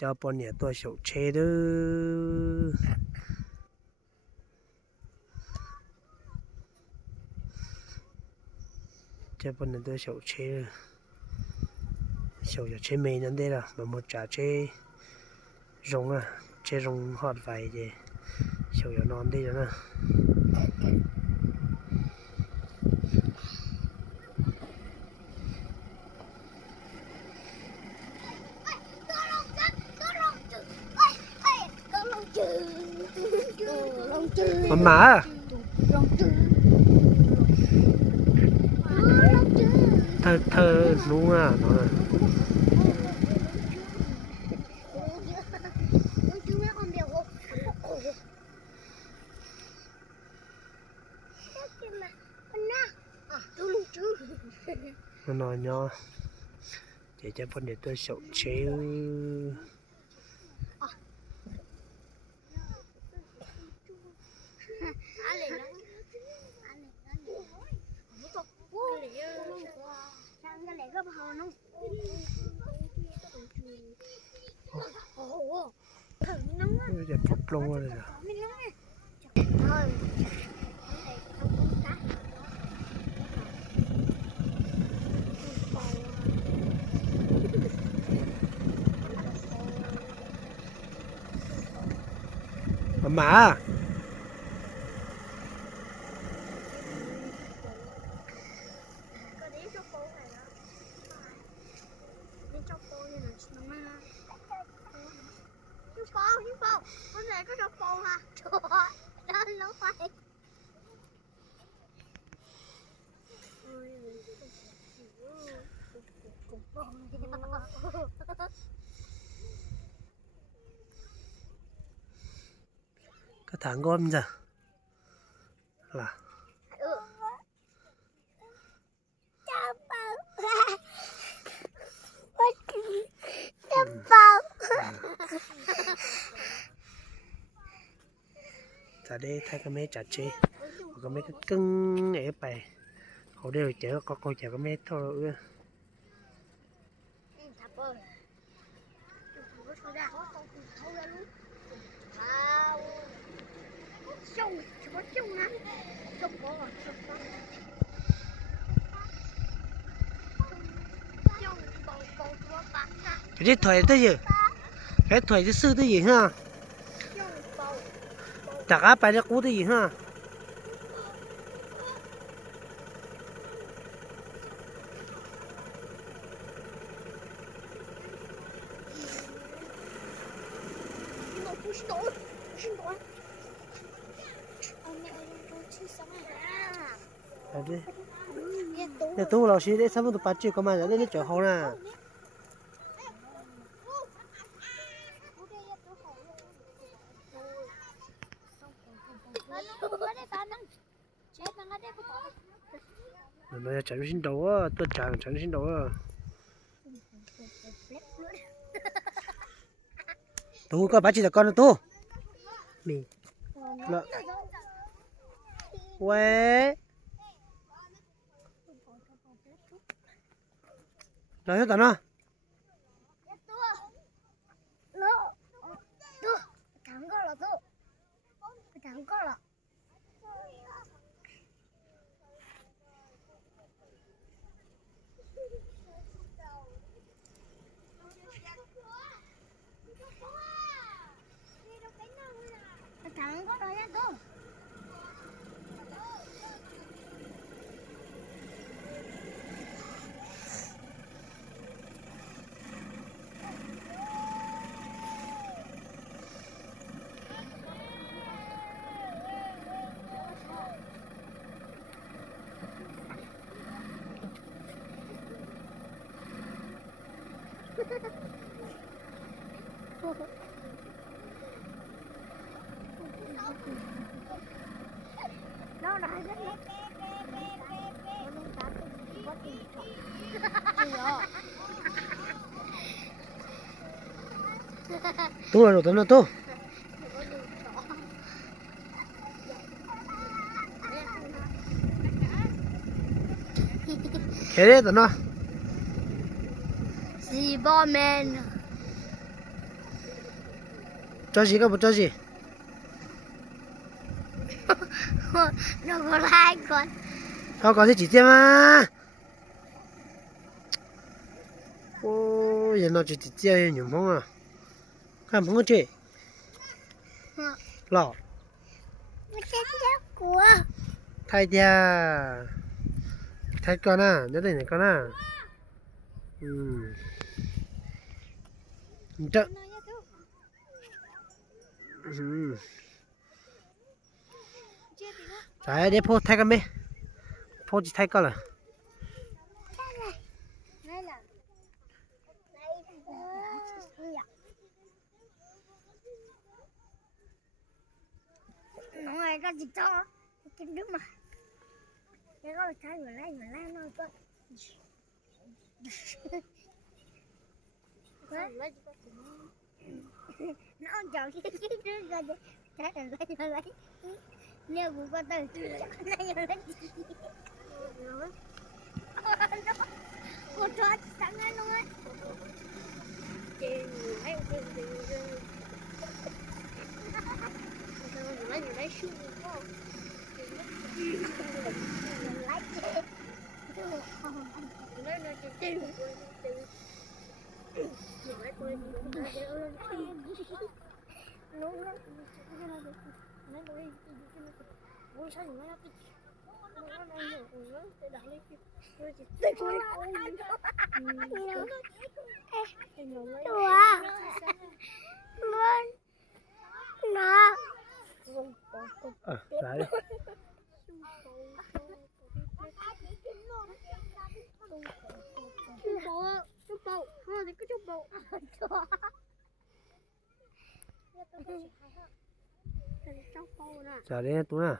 cho bọn nhà tôi sầu chế đó cho bọn nhà tôi sầu chế mì nữa đây là mà một trả chế rong à chế rong hot vài gì sầu cho non đi nữa Mama thơ đúng à nó là nó nói nhỏ để cho vấn đề tôi sầu chế giờ phút luôn rồi mà con này có độc bầu hả? Trời ơi, nó phải. cái thằng con giờ là tại đây thay cái máy chặt chế cái máy cái cưng để bày họ đều chở con chở cái máy thôi cái thổi tới gì cái thổi cái sư tới gì ha chả á bài nó cú tới gì ha đi nhà tôi老师在上面都把酒干嘛？人家就好了。nó chẳng xin đầu á, tôi chẳng xin đầu á. Tôi có bắt chỉ là con là tôi. Mì. Lợ. Quê. Nói hết tao tôi là đồ tấn là tôi thế đấy tấn à gì bò men cho gì không cho gì nó có hai con. thôi có thể chỉ tiêm à ôi giờ nó chỉ tiêm nhiều món à không không có chuyện lọ Nó chết chết của. thay tia thay con à nhớ đây này con à chợ trái để phô thay con mấy phô chỉ thay con là Đây là nó này có gì cho cái nước mà cái có trái mà lấy nó có nó chọn cái trước ra trái này lấy nếu cũng có từ lấy cô cho sẵn ấy luôn ấy lấy xuống đấy chút bộ thôi thì cứ chút bộ giờ đến tú nè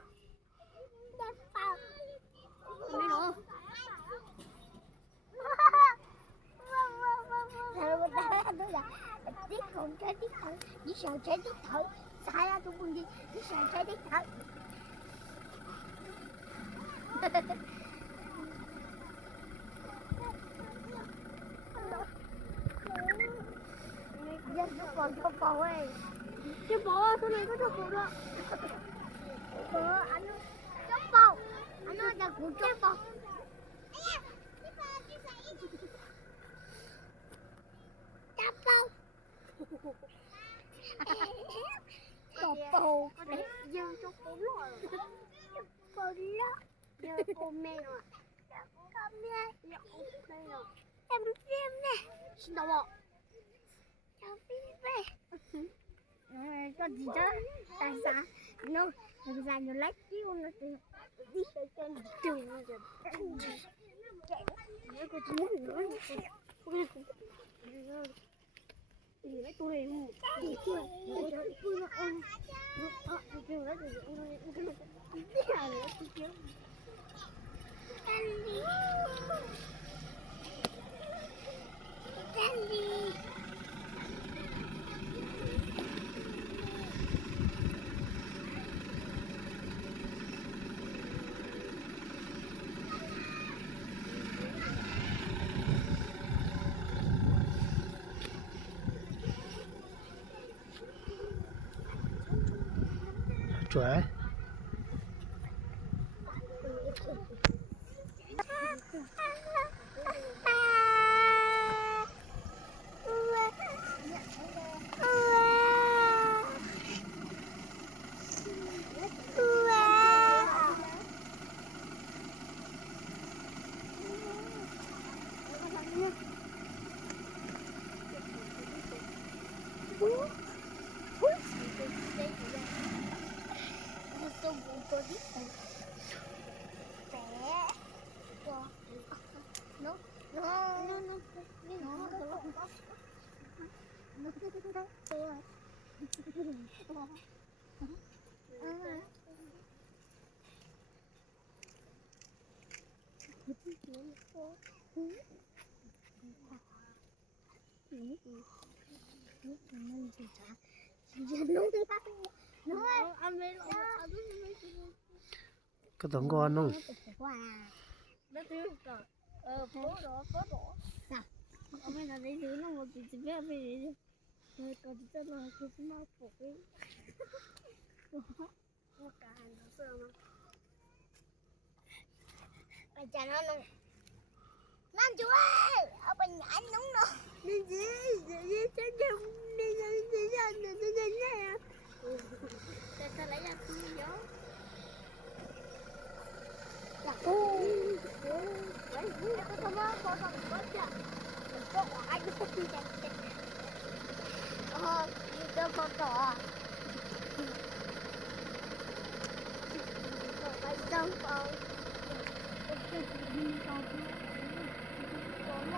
tiếc còn trái tiếc thử chỉ sợ trái tiếc thử sai ra tôi buồn đi chỉ sợ trái tiếc thử dân chút bò ấy chút bò cái này có chút bò đó anh chút bò anh nói là của chút bò Cột bồ để dơ cho cô lọ cô lọ dơ cô mẹ rồi con mẹ em phim nè xin đâu ạ cháu phim về có gì đó tại sao nó làm sao nó lấy chiếu nó đi chơi trên trường rồi nó có chú nữa lấy tôi đi chưa tôi nó ôn nó kêu lấy rồi Candy Candy chuẩn có tổng con không phố đó nào hôm nay là đi nó một tí bé về Rồi còn cho nó cái mau phục đi. Nó cả hành nó sơ mà. Ở cha nó luôn. Nam chú ơi, ở bên nhảy nóng nó. Đi gì sẽ dùng đi nha. Ta lấy ra tôi gió. Dạ cô. Đấy, có nó có bớt chưa? Có quả chứ không đi chạy. Cho con cỏ. Phải xong con. Con